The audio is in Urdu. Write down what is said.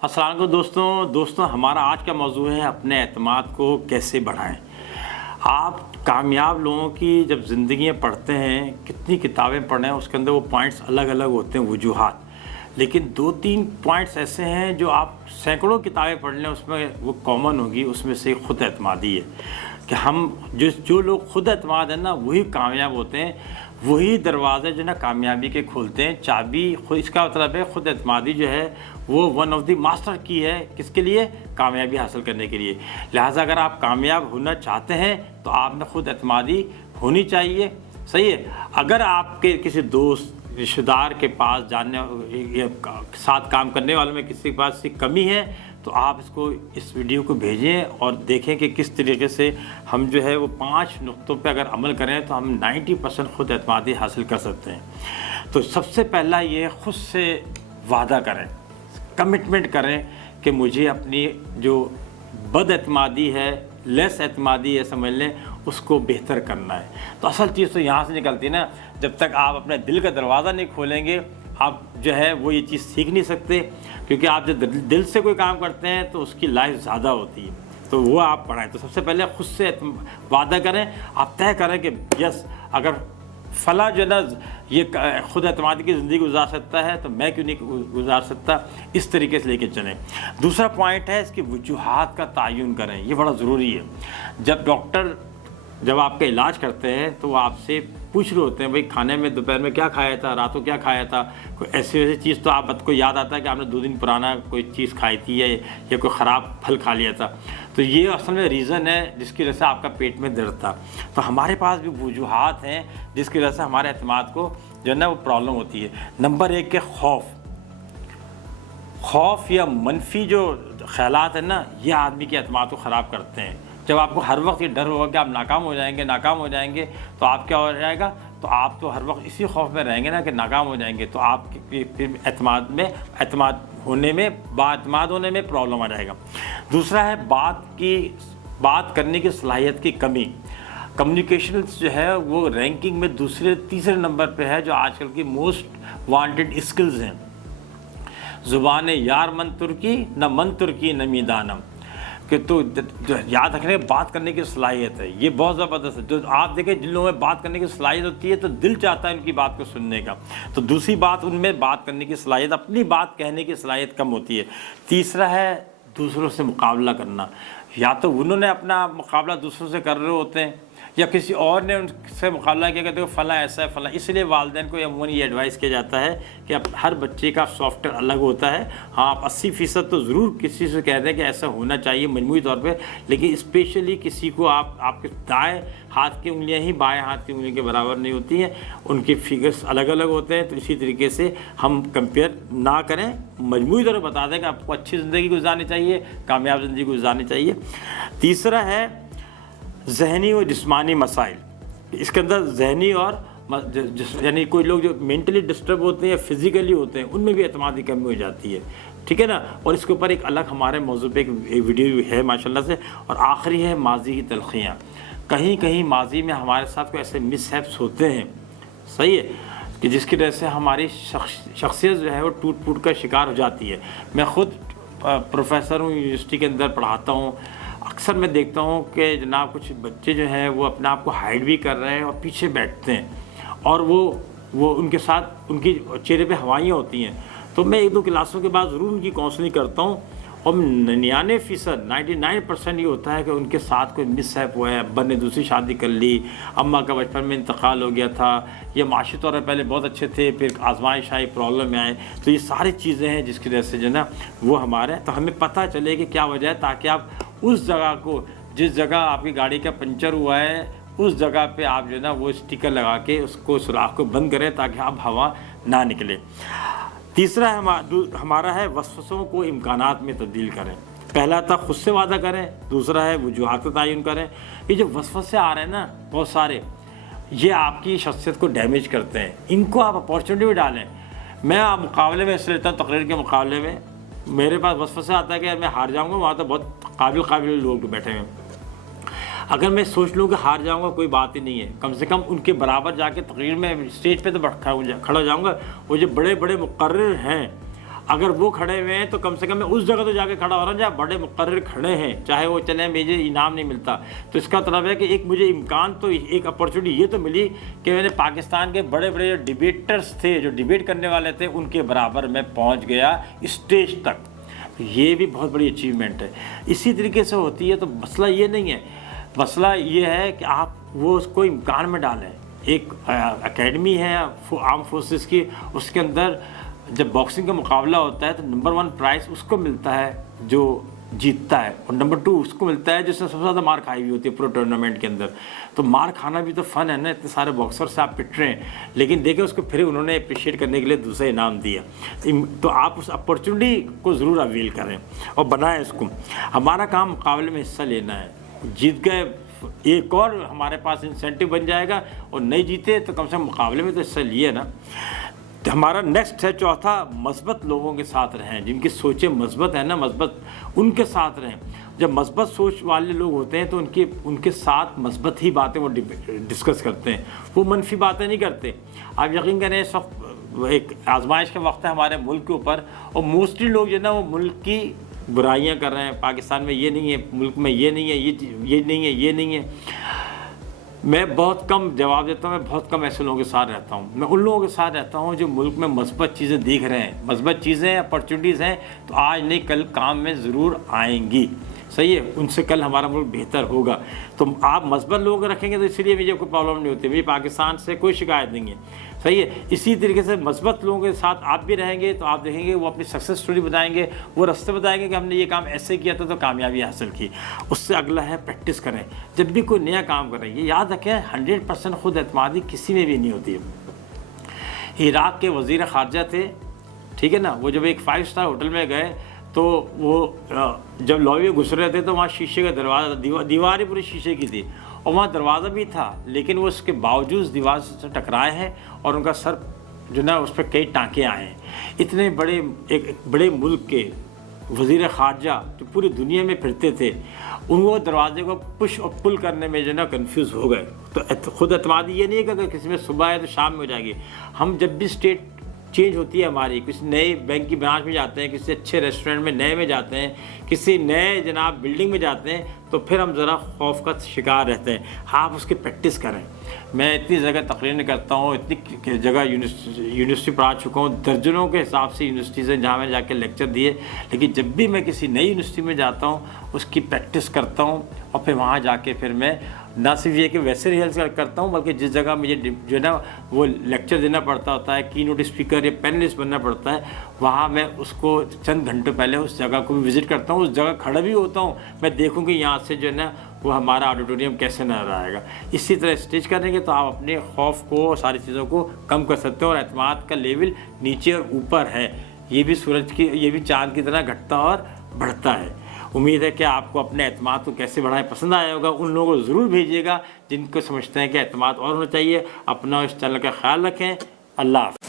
السلام علیکم دوستوں ہمارا آج کا موضوع ہے اپنے اعتماد کو کیسے بڑھائیں۔ آپ کامیاب لوگوں کی جب زندگیاں پڑھتے ہیں، کتنی کتابیں پڑھیں، اس کے اندر وہ پوائنٹس الگ الگ ہوتے ہیں، وجوہات، لیکن 2-3 پوائنٹس ایسے ہیں جو آپ سینکڑوں کتابیں پڑھ لیں اس میں وہ کامن ہوگی۔ اس میں سے خود اعتمادی ہے کہ ہم جو لوگ خود اعتماد ہیں نا وہی کامیاب ہوتے ہیں، وہی دروازے جو ہے نا کامیابی کے کھولتے ہیں۔ چابی خود، اس کا مطلب ہے خود اعتمادی جو ہے وہ ون آف دی ماسٹر کی ہے، کس کے لیے؟ کامیابی حاصل کرنے کے لیے۔ لہٰذا اگر آپ کامیاب ہونا چاہتے ہیں تو آپ میں خود اعتمادی ہونی چاہیے، صحیح ہے۔ اگر آپ کے کسی دوست رشتہ دار کے پاس جاننے ساتھ کام کرنے والوں میں کسی کے پاس کمی ہے تو آپ اس ویڈیو کو بھیجیں اور دیکھیں کہ کس طریقے سے ہم جو ہے وہ 5 نقطوں پہ اگر عمل کریں تو ہم 90% خود اعتمادی حاصل کر سکتے ہیں۔ تو سب سے پہلا یہ خود سے وعدہ کریں، کمٹمنٹ کریں کہ مجھے اپنی جو بد اعتمادی ہے، لیس اعتمادی ہے سمجھ لیں، اس کو بہتر کرنا ہے۔ تو اصل چیز تو یہاں سے نکلتی ہے نا، جب تک آپ اپنے دل کا دروازہ نہیں کھولیں گے آپ جو ہے وہ یہ چیز سیکھ نہیں سکتے، کیونکہ آپ جب دل سے کوئی کام کرتے ہیں تو اس کی لائف زیادہ ہوتی ہے، تو وہ آپ پڑھائیں۔ تو سب سے پہلے خود سے وعدہ کریں، آپ طے کریں کہ یس اگر فلاں جو ہے نا یہ خود اعتمادی کی زندگی گزار سکتا ہے تو میں کیوں نہیں گزار سکتا، اس طریقے سے لے کے چلیں۔ دوسرا پوائنٹ ہے اس کی وجوہات کا تعین کریں، یہ بڑا ضروری ہے۔ جب آپ کا علاج کرتے ہیں تو وہ آپ سے پوچھ رہے ہوتے ہیں بھائی کھانے میں دوپہر میں کیا کھایا تھا، رات کو کیا کھایا تھا، کوئی ایسی ویسی چیز تو آپ کو یاد آتا ہے کہ آپ نے 2 دن پرانا کوئی چیز کھائی تھی یا کوئی خراب پھل کھا لیا تھا، تو یہ اصل میں ریزن ہے جس کی وجہ سے آپ کا پیٹ میں درد تھا۔ تو ہمارے پاس بھی وجوہات ہیں جس کی وجہ سے ہمارے اعتماد کو جو ہے نا وہ پرابلم ہوتی ہے۔ نمبر 1 کے خوف یا منفی جو خیالات ہیں نا یہ آدمی کے اعتماد کو خراب کرتے ہیں۔ جب آپ کو ہر وقت یہ ڈر ہوگا کہ آپ ناکام ہو جائیں گے تو آپ کیا ہو جائے گا، تو آپ تو ہر وقت اسی خوف میں رہیں گے نا کہ ناکام ہو جائیں گے، تو آپ پھر اعتماد ہونے میں پرابلم آ جائے گا۔ دوسرا ہے بات کرنے کی صلاحیت کی کمی۔ کمیونیکیشن جو ہے وہ رینکنگ میں تیسرے نمبر پہ ہے جو آج کل کی موسٹ وانٹڈ اسکلز ہیں۔ زبان یار من ترکی نہ میدانم، کہ تو یاد رکھنے بات کرنے کی صلاحیت ہے، یہ بہت زبردست ہے۔ جو آپ دیکھیں جن لوگوں میں بات کرنے کی صلاحیت ہوتی ہے تو دل چاہتا ہے ان کی بات کو سننے کا، تو دوسری بات ان میں بات کرنے کی صلاحیت، اپنی بات کہنے کی صلاحیت کم ہوتی ہے۔ تیسرا ہے دوسروں سے مقابلہ کرنا، یا تو انہوں نے اپنا مقابلہ دوسروں سے کر رہے ہوتے ہیں یا کسی اور نے ان سے مقابلہ کیا، کہتے ہیں فلاں ایسا ہے فلاں۔ اس لیے والدین کو عموماً یہ ایڈوائس کیا جاتا ہے کہ اب ہر بچے کا سافٹ ویئر الگ ہوتا ہے۔ ہاں آپ 80% تو ضرور کسی سے کہتے ہیں کہ ایسا ہونا چاہیے مجموعی طور پہ، لیکن اسپیشلی کسی کو آپ کے دائیں ہاتھ کی انگلیاں ہی بائیں ہاتھ کی انگلیوں کے برابر نہیں ہوتی ہیں، ان کے فگرز الگ الگ ہوتے ہیں، تو اسی طریقے سے ہم کمپیئر نہ کریں، مجموعی طور پر بتا دیں کہ آپ کو اچھی زندگی گزارنی چاہیے، کامیاب زندگی گزارنی چاہیے۔ تیسرا ہے ذہنی و جسمانی مسائل۔ اس کے اندر ذہنی اور یعنی کوئی لوگ جو مینٹلی ڈسٹرب ہوتے ہیں یا فزیکلی ہوتے ہیں ان میں بھی اعتمادی کمی ہو جاتی ہے، ٹھیک ہے نا۔ اور اس کے اوپر ایک الگ ہمارے موضوع پہ ایک ویڈیو ہے ماشاءاللہ سے۔ اور آخری ہے ماضی کی تلخیاں۔ کہیں ماضی میں ہمارے ساتھ کوئی ایسے مس ہیپس ہوتے ہیں، صحیح ہے، کہ جس کی وجہ سے ہماری شخصیت جو ہے وہ ٹوٹ کا شکار ہو جاتی ہے۔ میں خود پروفیسر ہوں، یونیورسٹی کے اندر پڑھاتا ہوں۔ اکثر میں دیکھتا ہوں کہ جناب کچھ بچے جو ہیں وہ اپنے آپ کو ہائڈ بھی کر رہے ہیں اور پیچھے بیٹھتے ہیں، اور وہ ان کے ساتھ ان کی چہرے پہ ہوائیاں ہوتی ہیں، تو میں 1-2 کلاسوں کے بعد ضرور ان کی کاؤنسلنگ کرتا ہوں، اور 99% یہ ہوتا ہے کہ ان کے ساتھ کوئی مس ہیپ ہوا ہے، ابا نے دوسری شادی کر لی، اماں کا بچپن میں انتقال ہو گیا تھا، یہ معاشی طور پر پہلے بہت اچھے تھے پھر آزمائش آئی، پرابلم میں آئے۔ تو یہ ساری چیزیں ہیں جس کی وجہ سے جو ہے نا وہ ہمارے، تو ہمیں پتہ چلے کہ کیا وجہ ہے، تاکہ آپ اس جگہ کو، جس جگہ آپ کی گاڑی کا پنچر ہوا ہے اس جگہ پہ آپ جو ہے نا وہ اسٹیکر لگا کے اس کو سوراخ کو بند کریں تاکہ اب ہوا نہ نکلے۔ تیسرا ہمارا ہے وسوسوں کو امکانات میں تبدیل کریں۔ پہلا تھا خود سے وعدہ کریں، دوسرا ہے وجوہات کا تعین کریں۔ یہ جو وسوسے آ رہے ہیں نا بہت سارے، یہ آپ کی شخصیت کو ڈیمیج کرتے ہیں، ان کو آپ اپارچونیٹی میں ڈالیں۔ میں مقابلے میں اس لیتا ہوں، تقریر کے مقابلے میں میرے پاس وسوسہ آتا ہے کہ میں ہار جاؤں گا، وہاں تو بہت قابل لوگ بیٹھے ہیں، اگر میں سوچ لوں کہ ہار جاؤں گا کوئی بات ہی نہیں ہے، کم سے کم ان کے برابر جا کے تقریر میں اسٹیج پہ تو کھڑا ہو جاؤں گا۔ وہ جو بڑے بڑے مقرر ہیں اگر وہ کھڑے ہوئے ہیں تو کم سے کم میں اس جگہ تو جا کے کھڑا ہو رہا ہوں جہاں بڑے مقرر کھڑے ہیں، چاہے وہ چلیں مجھے انعام نہیں ملتا، تو اس کا مطلب ہے کہ ایک مجھے امکان تو ایک اپرچونیٹی یہ تو ملی کہ میں نے پاکستان کے بڑے بڑے جو ڈیبیٹرز تھے، جو ڈیبیٹ کرنے والے تھے، ان کے برابر میں پہنچ گیا اسٹیج تک. یہ بھی بہت بڑی اچیومنٹ ہے. اسی طریقے سے ہوتی ہے. تو مسئلہ یہ نہیں ہے، مسئلہ یہ ہے کہ آپ وہ اس کو امکان میں ڈالیں. ایک اکیڈمی ہے آرم فورسز کی، اس کے اندر جب باکسنگ کا مقابلہ ہوتا ہے تو نمبر 1 پرائز اس کو ملتا ہے جو جیتتا ہے، اور نمبر 2 اس کو ملتا ہے جس نے سب سے زیادہ مار کھائی ہوئی ہوتی ہے پورے ٹورنامنٹ کے اندر. تو مار کھانا بھی تو فن ہے نا، اتنے سارے باکسر سے آپ پٹ رہے ہیں، لیکن دیکھیں اس کو پھر انہوں نے اپریشیٹ کرنے کے لیے دوسرا انعام دیا. تو آپ اس اپرچونیٹی کو ضرور اویل کریں اور بنائیں اس کو. ہمارا کام مقابلے میں حصہ لینا ہے. جیت گئے ایک اور ہمارے پاس انسینٹیو بن جائے گا، اور نہیں جیتے تو کم سے کم مقابلے میں تو حصہ لیے نا. ہمارا نیکسٹ ہے چوتھا، مثبت لوگوں کے ساتھ رہیں. جن کی سوچیں مثبت ہیں نا، مثبت، ان کے ساتھ رہیں. جب مثبت سوچ والے لوگ ہوتے ہیں تو ان کے ساتھ مثبت ہی باتیں وہ ڈسکس کرتے ہیں، وہ منفی باتیں نہیں کرتے. آپ یقین کریں اس وقت ایک آزمائش کا وقت ہے ہمارے ملک کے اوپر، اور موسٹلی لوگ جو ہے نا وہ ملک کی برائیاں کر رہے ہیں. پاکستان میں یہ نہیں ہے، ملک میں یہ نہیں ہے، یہ نہیں ہے، یہ نہیں ہے. میں بہت کم جواب دیتا ہوں، میں بہت کم ایسے لوگوں کے ساتھ رہتا ہوں. میں ان لوگوں کے ساتھ رہتا ہوں جو ملک میں مثبت چیزیں دیکھ رہے ہیں. مثبت چیزیں، اپرچونیٹیز ہیں تو آج نہیں کل کام میں ضرور آئیں گی. صحیح ہے، ان سے کل ہمارا ملک بہتر ہوگا. تو آپ مثبت لوگ رکھیں گے تو اسی لیے مجھے کوئی پرابلم نہیں ہوتی. مجھے پاکستان سے کوئی شکایت نہیں ہے. صحیح ہے. اسی طریقے سے مثبت لوگوں کے ساتھ آپ بھی رہیں گے تو آپ دیکھیں گے وہ اپنی سکسیس سٹوری بتائیں گے، وہ راستے بتائیں گے کہ ہم نے یہ کام ایسے کیا تھا تو کامیابی حاصل کی. اس سے اگلا ہے پریکٹس کریں. جب بھی کوئی نیا کام کریں یہ یاد رکھیں 100% خود اعتمادی کسی میں بھی نہیں ہوتی ہے. عراق کے وزیر خارجہ تھے، ٹھیک ہے نا، وہ جب ایک 5 اسٹار ہوٹل میں گئے تو وہ جب لابی میں گھس رہے تھے تو وہاں شیشے کا دروازہ، دیوار پوری شیشے کی تھی اور وہاں دروازہ بھی تھا، لیکن وہ اس کے باوجود دیوار سے ٹکرائے ہیں اور ان کا سر جو نا اس پہ کئی ٹانکے آئے ہیں. اتنے بڑے ایک بڑے ملک کے وزیر خارجہ جو پوری دنیا میں پھرتے تھے، ان وہ دروازے کو پش اور پل کرنے میں جو نا کنفیوز ہو گئے. تو خود اعتمادی یہ نہیں ہے کہ اگر کسی میں صبح ہے تو شام میں ہو جائے گی. ہم جب بھی اسٹیٹ چینج ہوتی ہے ہماری، کسی نئے بینک کی برانچ میں جاتے ہیں، کسی اچھے ریسٹورنٹ میں نئے میں جاتے ہیں، کسی نئے جناب بلڈنگ میں جاتے ہیں، تو پھر ہم ذرا خوف کا شکار رہتے ہیں. آپ اس کی پریکٹس کریں. میں اتنی جگہ تقریر کرتا ہوں، اتنی جگہ یونیورسٹی پڑھا چکا ہوں، درجنوں کے حساب سے یونیورسٹیز ہیں جہاں میں جا کے لیکچر دیے، لیکن جب بھی میں کسی نئی یونیورسٹی میں جاتا ہوں اس کی پریکٹس کرتا ہوں، اور پھر وہاں جا کے پھر میں نہ صرف یہ کہ ویسے ریہرسل کرتا ہوں، بلکہ جس جگہ مجھے جو ہے نا وہ لیکچر دینا پڑتا ہوتا ہے، کی نوٹ اسپیکر یا پینلسٹ بننا پڑتا ہے، وہاں میں اس کو چند گھنٹوں پہلے اس جگہ کو بھی وزٹ کرتا ہوں، اس جگہ کھڑا بھی ہوتا ہوں. میں دیکھوں کہ یہاں سے جو ہے نا وہ ہمارا آڈیٹوریم کیسے نظر آئے گا. اسی طرح اسٹیج کریں گے تو آپ اپنے خوف کو، ساری چیزوں کو کم کر سکتے ہیں، اور اعتماد کا لیول نیچے اور اوپر ہے. یہ بھی سورج کی، یہ بھی چاند کی طرح گھٹتا اور بڑھتا ہے. امید ہے کہ آپ کو اپنے اعتماد کو کیسے بڑھائیں پسند آیا ہوگا. ان لوگوں کو ضرور بھیجیے گا جن کو سمجھتے ہیں کہ اعتماد اور ہونا چاہیے. اپنا اس چینل کا خیال رکھیں. اللہ حافظ.